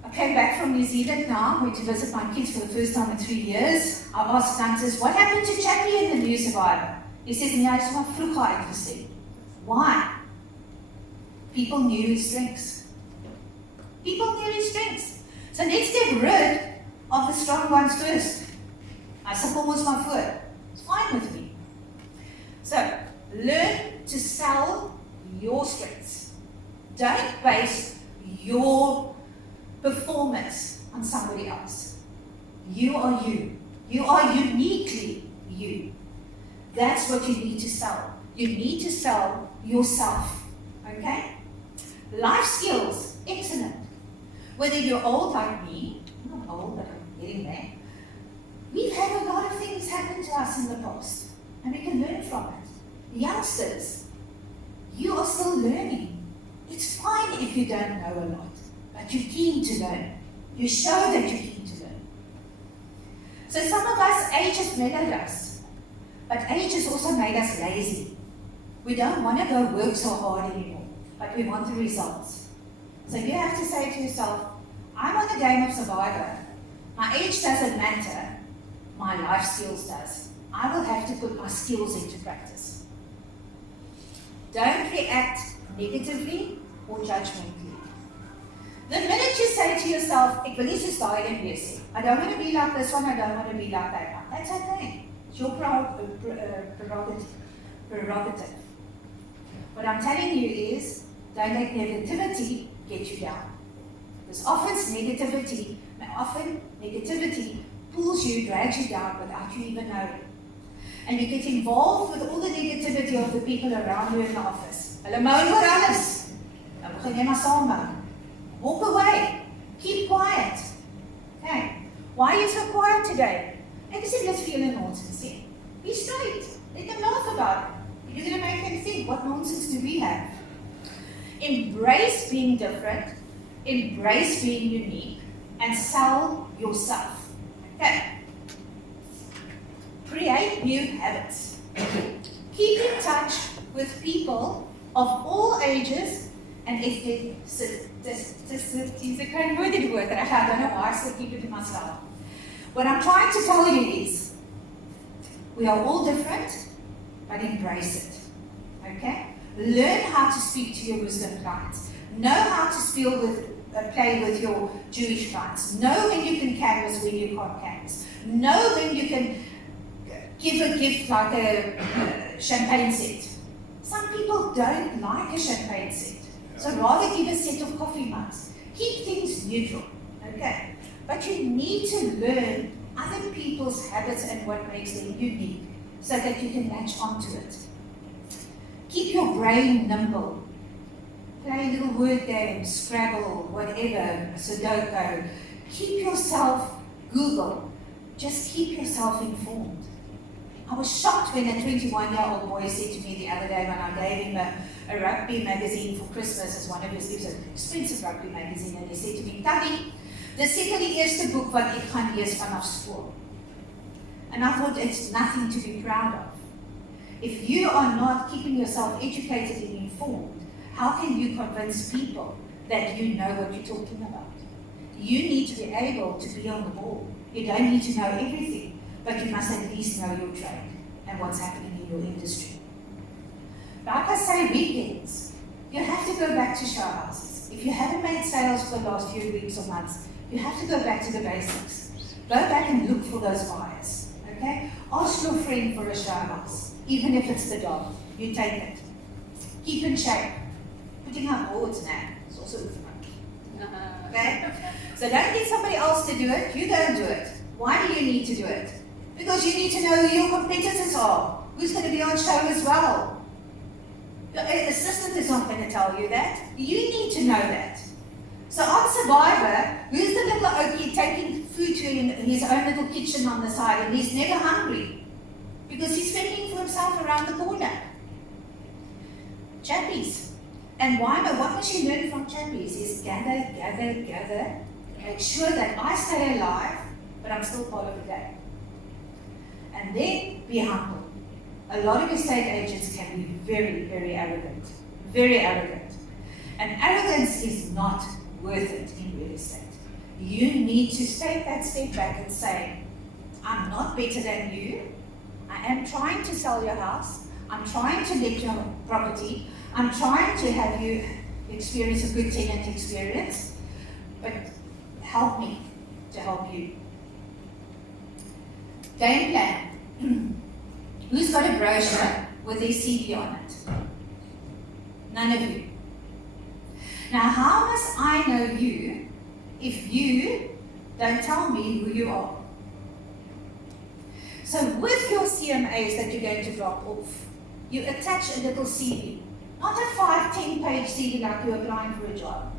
I came back from New Zealand now, went to visit my kids for the first time in 3 years. I asked Francis, what happened to Chappie in the new Survivor? He says, nee, hy's maar vroeg uitgestem. Why? People knew his strengths. People knew his strengths. So let's get rid of the strong ones first. iSiKolo was my foot. It's fine with me. So, learn to sell your strengths. Don't base your performance on somebody else. You are you. You are uniquely you. That's what you need to sell. You need to sell yourself. Okay? Life skills, excellent. Whether you're old like me, I'm not old, but I'm getting there. We've had a lot of things happen to us in the past, and we can learn from it. Youngsters, you are still learning. It's fine if you don't know a lot, but you're keen to learn. You show that you're keen to learn. So some of us, age has mellowed us, but age has also made us lazy. We don't want to go work so hard anymore, but we want the results. So you have to say to yourself, I'm on the game of Survivor. My age doesn't matter, my life skills does. I will have to put my skills into practice. Don't react negatively or judgmentally. The minute you say to yourself, ek wil nie soos daai een wees nie. I don't want to be like this one, I don't want to be like that one. That's okay. It's your prerogative. What I'm telling you is, don't let negativity get you down. Because often negativity pulls you, drags you down without you even knowing. And you get involved with all the negativity of the people around you in the office. Hulle moan oor alles. Dan begin jy maar saam moan. Walk away. Keep quiet. Okay. Why are you so quiet today? Ek sê let's feel a nonsense. Be straight. Let them laugh about it. You're going to make them think, what nonsense do we have? Embrace being different. Embrace being unique. And sell yourself. Okay. Create new habits. Keep in touch with people of all ages and ethnicities. I can't word it word, I don't know why I still keep it to myself. What I'm trying to tell you is, we are all different, but embrace it. Okay? Learn how to speak to your Muslim clients. Know how to play with your Jewish clients. Know when you can canvas, when you can't canvas. Know when you can give a gift like a champagne set. Some people don't like a champagne set. So rather give a set of coffee mugs. Keep things neutral. Okay? But you need to learn other people's habits and what makes them unique so that you can latch onto it. Keep your brain nimble. Play little word games, Scrabble, whatever, Sudoku. Keep yourself, Google. Just keep yourself informed. I was shocked when a 21-year-old boy said to me the other day when I gave him a rugby magazine for Christmas as one of his gifts, an expensive rugby magazine, and he said to me, Tannie, dis seker die eerste boek wat ek gaan lees vanaf skool. And I thought it's nothing to be proud of. If you are not keeping yourself educated and informed, how can you convince people that you know what you're talking about? You need to be able to be on the ball. You don't need to know everything, but you must at least know your trade and what's happening in your industry. Like I say, weekends, you have to go back to show houses. If you haven't made sales for the last few weeks or months, you have to go back to the basics. Go back and look for those buyers, okay? Ask your friend for a show house, even if it's the dog. You take it. Keep in shape. Putting up boards now, it's also good for money. Okay? So don't get somebody else to do it, you go and do it. Why do you need to do it? Because you need to know who your competitors are. Who's going to be on show as well? Your assistant is not going to tell you that. You need to know that. So on Survivor, who's the little oakie taking food to his own little kitchen on the side and he's never hungry? Because he's fending for himself around the corner. Chappies. And what must you learn from chappies is gather, make sure that I stay alive, but I'm still part of the game. And then be humble. A lot of estate agents can be very, very arrogant. Very arrogant. And arrogance is not worth it in real estate. You need to take that step back and say, I'm not better than you. I am trying to sell your house. I'm trying to let your property. I'm trying to have you experience a good tenant experience. But help me to help you. Game plan. Who's got a brochure with their CV on it? None of you. Now, how must I know you if you don't tell me who you are? So with your CMAs that you're going to drop off, you attach a little CV. Not a 5-10 page CV like you're applying for a job,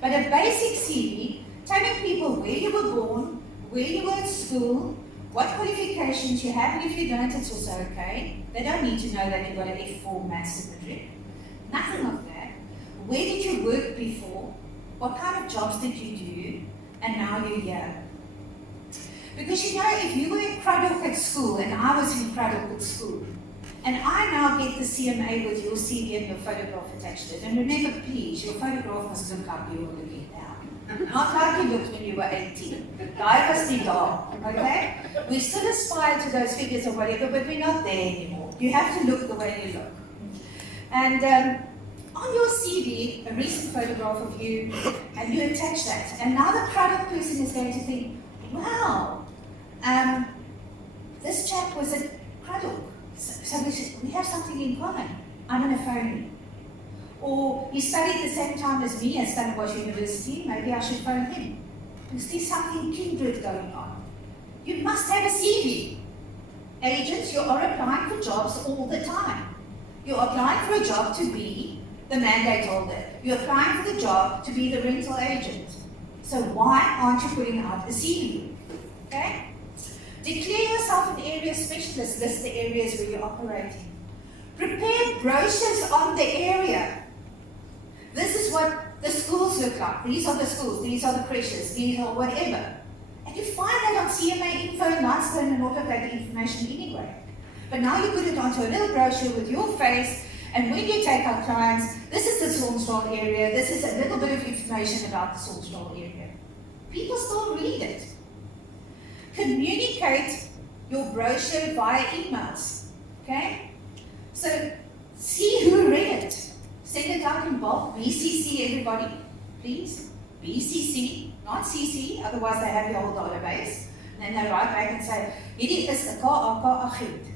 but a basic CV telling people where you were born, where you were at school, what qualifications you have, and if you don't, it's also okay. They don't need to know that you've got an F4 maths in matric. Nothing of that. Where did you work before? What kind of jobs did you do? And now you're here. Because you know, if you were in Craddock at school, and I was in Craddock at school, and I now get the CMA with your CV and your photograph attached to it, and remember please, your photograph must look like you were looking now. Not like you looked when you were 18. Guy must be dark, okay? We still aspire to those figures or whatever, but we're not there anymore. You have to look the way you look. And on your CV, a recent photograph of you, and you attach that. And now the product person is going to think, wow, this chap was a Craddock. So we have something in common. I'm going to phone him. Or he studied the same time as me at Stellenbosch University, maybe I should phone him. Because there's something kindred going on. You must have a CV. Agents, you are applying for jobs all the time. You're applying for a job to be the mandate holder. You're applying for the job to be the rental agent. So why aren't you putting out a CV? Okay? Declare yourself an area specialist. List the areas where you're operating. Prepare brochures on the area. This is what the schools look like. These are the schools, these are the creches, these are whatever. And you find that on CMA Info, Nightstone, and all of that information anyway. But now you put it onto a little brochure with your face, and when you take our clients, this is the Saulsdal area, this is a little bit of information about the Saulsdal area. People still read it. Communicate your brochure via emails, okay? So see who read it. Send it out in bulk, BCC everybody, please. BCC, not CC, otherwise they have your whole database. And then they write back and say, hierdie is 'n KAK agent.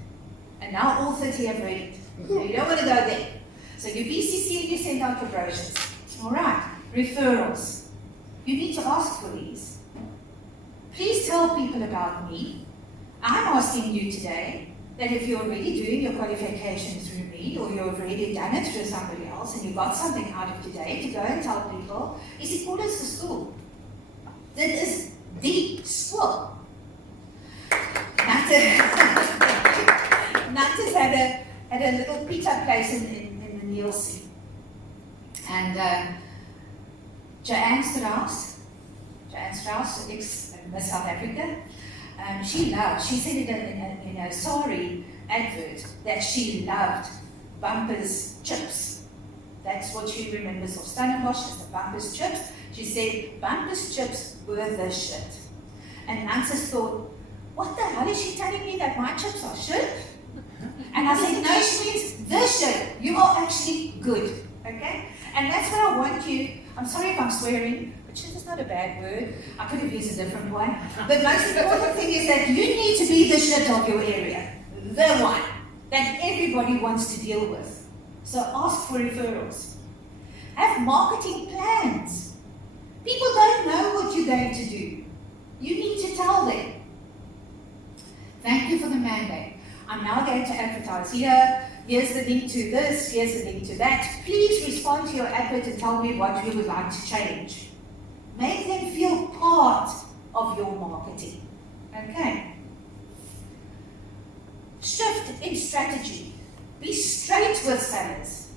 And now all 30 have read it. So you don't want to go there. So you BCC and you send out your brochures. All right, referrals. You need to ask for these. Please tell people about me. I'm asking you today that if you're already doing your qualification through me, or you've already done it through somebody else, and you got something out of today, to go and tell people, iSiKolo is the school. That is the school. Nantes had a little pizza place in the Nielsee. And Joanne Strauss, ex-Miss South Africa, she said in a sari advert that she loved Bumpers chips. That's what she remembers of Stellenbosch, is the Bumpers chips. She said Bumpers chips were the shit. And Nantes thought, what the hell is she telling me that my chips are shit? And I said, no, she means the shit. You are actually good, okay? And that's what I want you, I'm sorry if I'm swearing, but shit is not a bad word. I could have used a different one. The most important thing is that you need to be the shit of your area. The one that everybody wants to deal with. So ask for referrals. Have marketing plans. People don't know what you're going to do. You need to tell them. Thank you for the mandate. I'm now going to advertise here. Here's the link to this, here's the link to that. Please respond to your advert and tell me what you would like to change. Make them feel part of your marketing. Okay. Shift in strategy. Be straight with sellers.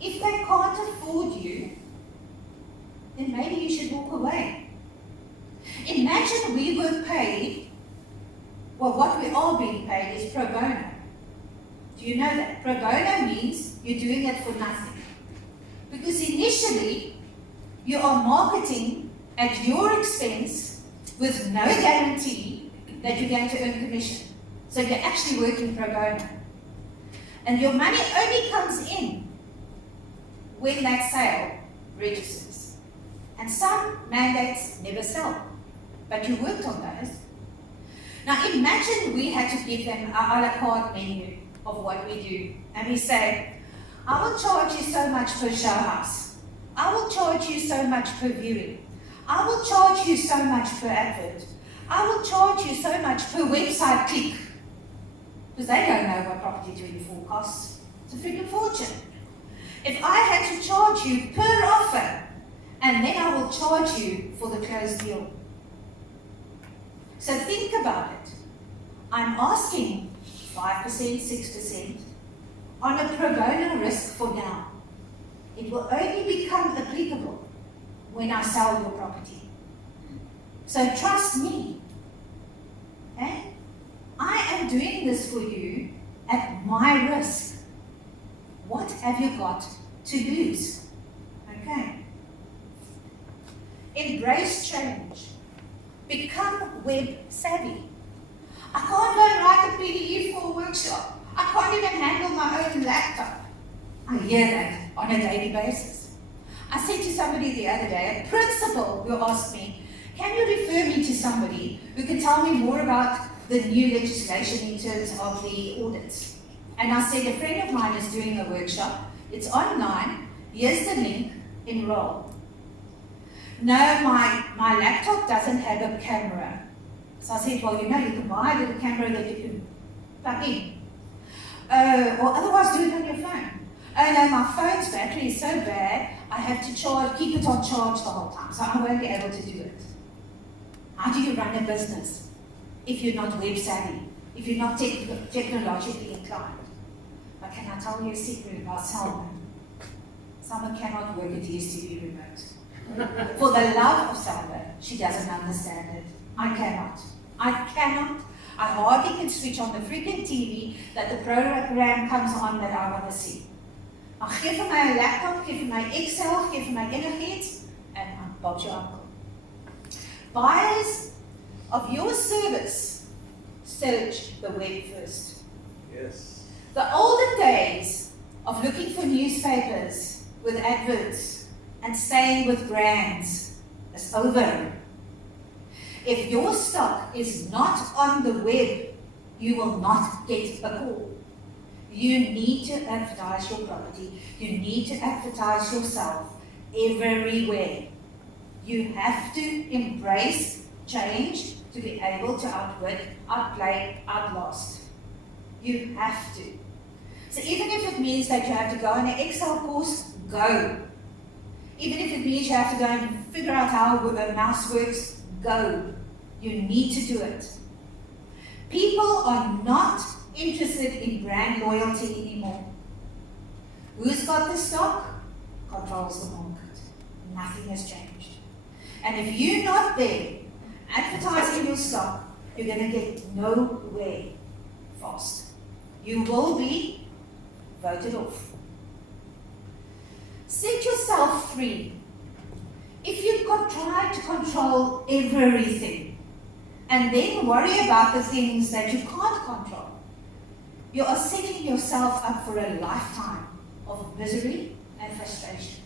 If they can't afford you, then maybe you should walk away. Imagine we were paid, well, what we are being paid is pro bono. Do you know that? Pro bono means you're doing it for nothing. Because initially, you are marketing at your expense with no guarantee that you're going to earn commission. So you're actually working pro bono. And your money only comes in when that sale registers. And some mandates never sell, but you worked on those. Now imagine we had to give them a la carte menu of what we do. And we say, I will charge you so much per show house. I will charge you so much per viewing. I will charge you so much per advert. I will charge you so much per website click. Because they don't know what Property 24 costs. It's a freaking fortune. If I had to charge you per offer, and then I will charge you for the closed deal. So think about it. I'm asking 5%, 6% on a pro bono risk for now. It will only become applicable when I sell your property. So trust me. Okay? I am doing this for you at my risk. What have you got to lose? Okay. Embrace change. Become become web savvy. I can't go and write a PDF for a workshop. I can't even handle my own laptop. I hear that on a daily basis. I said to somebody the other day, a principal who asked me, can you refer me to somebody who can tell me more about the new legislation in terms of the audits? And I said, a friend of mine is doing a workshop. It's online. Here's the link. Enroll. No, my laptop doesn't have a camera. So I said, well, you can buy a little camera that you can plug in. Or otherwise do it on your phone. Oh no, my phone's battery is so bad, I have to keep it on charge the whole time, so I won't be able to do it. How do you run a business if you're not web savvy, if you're not technologically inclined? But can I tell you a secret about Salma? Salma cannot work at DSTV remote. For the love of Salma, she doesn't understand it. I cannot. I hardly can switch on the freaking TV that the program comes on that I want to see. I give her my laptop, give her my Excel, give her my Internet, and I'm Bob's your uncle. Buyers of your service, search the web first. Yes. The olden days of looking for newspapers with adverts and staying with brands is over. If your stock is not on the web, you will not get a call. You need to advertise your property. You need to advertise yourself everywhere. You have to embrace change to be able to outwit, outplay, outlast. You have to. So even if it means that you have to go on an Excel course, go. Even if it means you have to go and figure out how a mouse works, go. You need to do it. People are not interested in brand loyalty anymore. Who's got the stock? Controls the market. Nothing has changed. And if you're not there advertising your stock, you're going to get nowhere fast. You will be voted off. Set yourself free. If you try to control everything and then worry about the things that you can't control, you are setting yourself up for a lifetime of misery and frustration.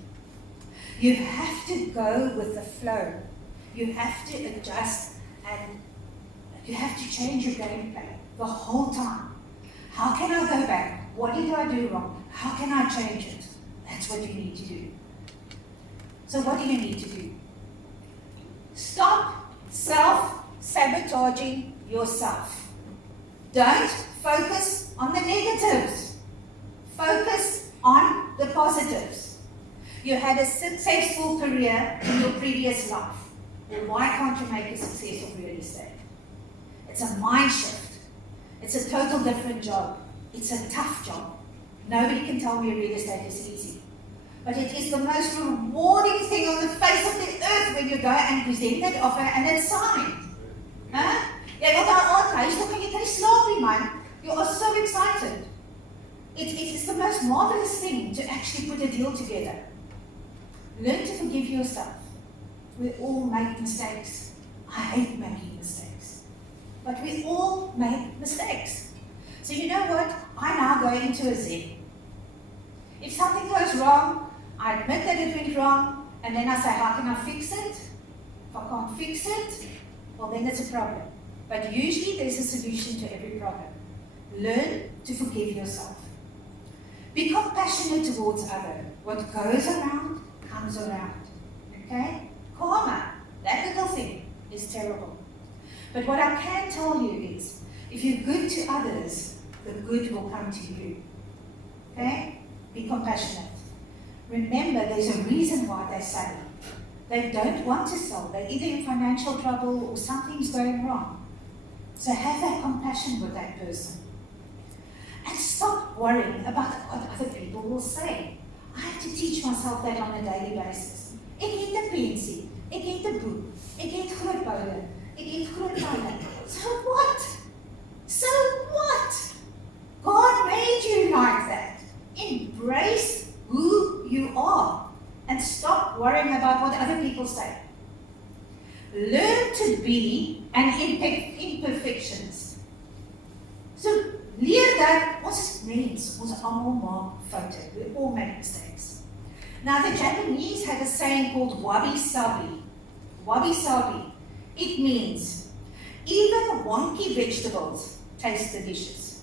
You have to go with the flow. You have to adjust and you have to change your gameplay the whole time. How can I go back? What did I do wrong? How can I change it? That's what you need to do. So what do you need to do? Stop self-sabotaging yourself. Don't focus on the negatives. Focus on the positives. You had a successful career in your previous life. Well, why can't you make a success of real estate? It's a mind shift. It's a total different job. It's a tough job. Nobody can tell me real estate is easy. But it is the most rewarding thing on the face of the earth when you go and present that offer and it's signed. Huh? Jy wil daar uitreis, dan kan jy kry slaap nie, man. You are so excited. It is the most marvelous thing to actually put a deal together. Learn to forgive yourself. We all make mistakes. I hate making mistakes. But we all make mistakes. So you know what? I now go into a zen. If something goes wrong, I admit that it went wrong, and then I say, how can I fix it? If I can't fix it, well then it's a problem. But usually there's a solution to every problem. Learn to forgive yourself. Be compassionate towards others. What goes around, comes around. Okay? Karma, that little thing, is terrible. But what I can tell you is, if you're good to others, the good will come to you. Okay? Be compassionate. Remember, there's a reason why they sell. They don't want to sell. They're either in financial trouble or something's going wrong. So have that compassion with that person. And stop worrying about what other people will say. I have to teach myself that on a daily basis. Ek het 'n pensie, ek het 'n boek, ek het groot boue, ek het groot tuine. So what? So what? God made you like that. Embrace who you are and stop worrying about what other people say. Learn to be an imperfectionist. So leer dat ons is mens, ons almal maak foute. We all make mistakes. Now the Japanese had a saying called wabi-sabi. Wabi-sabi. It means even wonky vegetables taste delicious.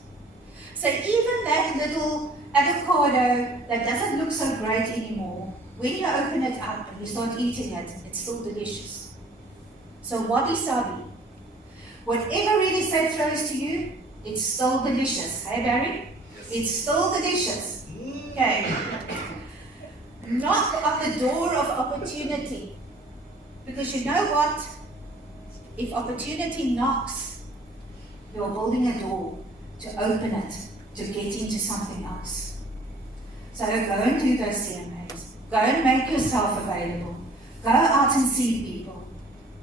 So even that little avocado that doesn't look so great anymore, when you open it up and you start eating it, it's still delicious. So wabi-sabi. Whatever real estate throws to you, it's still delicious. Hey Barry? Yes. It's still delicious. Okay. Knock on the door of opportunity. Because you know what? If opportunity knocks, you're building a door to open it, to get into something else. So go and do those CMAs. Go and make yourself available. Go out and see people.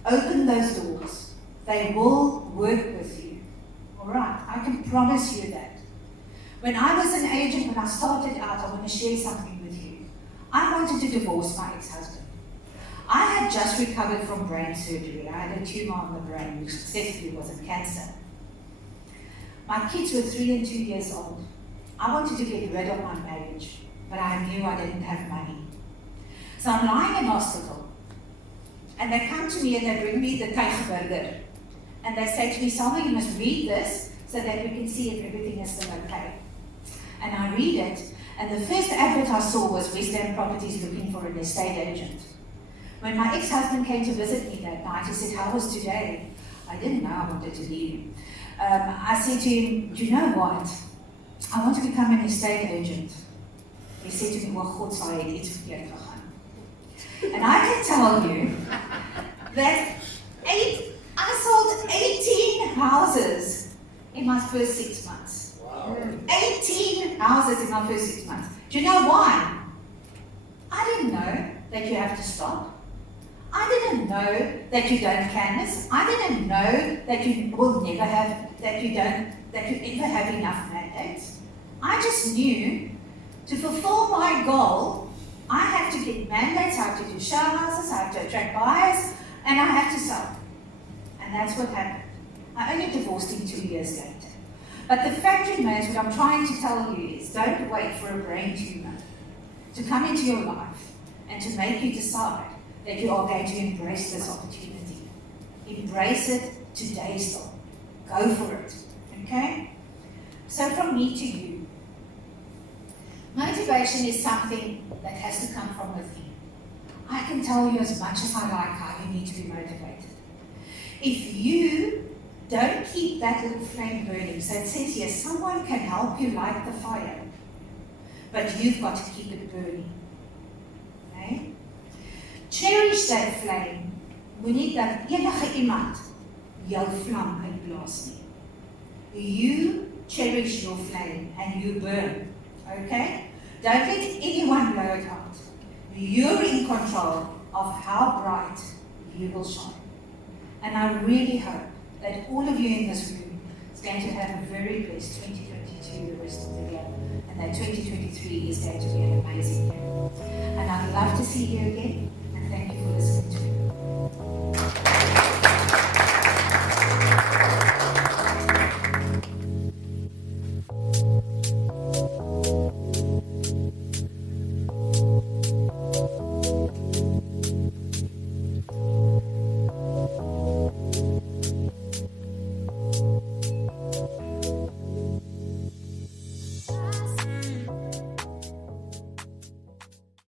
Open those doors. They will work with you. All right, I can promise you that. When I was an agent, when I started out, I want to share something with you. I wanted to divorce my ex-husband. I had just recovered from brain surgery. I had a tumor on the brain, which successfully wasn't cancer. My kids were 3 and 2 years old. I wanted to get rid of my marriage, but I knew I didn't have money. So I'm lying in hospital, and they come to me and they bring me the taste burger. And they say to me, Salma, you must read this so that we can see if everything is still okay. And I read it, and the first advert I saw was West End Properties looking for an estate agent. When my ex-husband came to visit me that night, he said, how was today? I didn't know I wanted to leave him. I said to him, do you know what? I want to become an estate agent. He said to me, well, God sal jy iets verkeerd gegaan. And I can tell you that I sold 18 houses in my first 6 months. Wow. 18 houses in my first 6 months. Do you know why? I didn't know that you have to stop. I didn't know that you don't canvas. I didn't know that you will never have, that you ever have enough mandates. I just knew to fulfill my goal, I have to get mandates, I have to do show houses, I have to attract buyers, and I have to sell. And that's what happened. I only divorced him 2 years later. But the fact remains, what I'm trying to tell you is, don't wait for a brain tumor to come into your life and to make you decide that you are going to embrace this opportunity. Embrace it today still. Go for it. Okay? So from me to you, motivation is something that has to come from within. I can tell you as much as I like how you need to be motivated. If you don't keep that little flame burning, so it says here, someone can help you light the fire, but you've got to keep it burning. Okay? Cherish that flame. Moenie dat enige iemand jou vlam uitblaas nie. You cherish your flame and you burn. Okay? Don't let anyone blow it out. You're in control of how bright you will shine. And I really hope that all of you in this room is going to have a very blessed 2022 the rest of the year. And that 2023 is going to be an amazing year. And I'd love to see you again. And thank you for listening to me.